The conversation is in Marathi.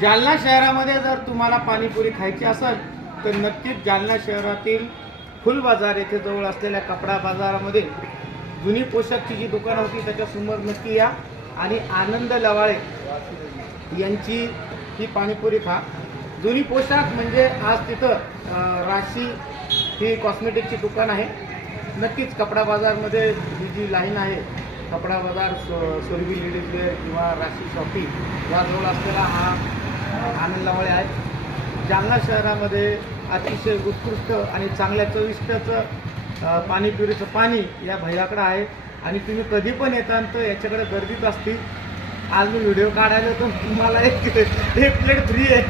जालना शहरामध्ये जर तुम्हाला पाणीपुरी खायची असेल तर नक्कीच जालना शहरातील फुल बाजार येथे जवळ असलेल्या कपडा बाजारामध्ये जुनी पोशाखची जी दुकानं होती त्याच्यासमोर नक्की या आणि आनंद लवाळे यांची ही पाणीपुरी खा. जुनी पोशाख म्हणजे आज तिथं राशी ही कॉस्मेटिकची दुकान आहे. नक्कीच कपडा बाजारमध्ये ही जी लाईन आहे कपडा बाजार सोरबी लेडीज वेअर किंवा राशी शॉपिंग याजवळ असलेला हा आनंद लवाळे आहे. जालना शहरामध्ये अतिशय उत्कृष्ट आणि चांगल्या चविष्टचं पाणीपुरीचं पाणी या भैयाकडं आहे आणि तुम्ही कधी पण येता तर याच्याकडे गर्दीच असते. आज मी व्हिडिओ काढायला तर तुम्हाला एक प्लेट फ्री आहे.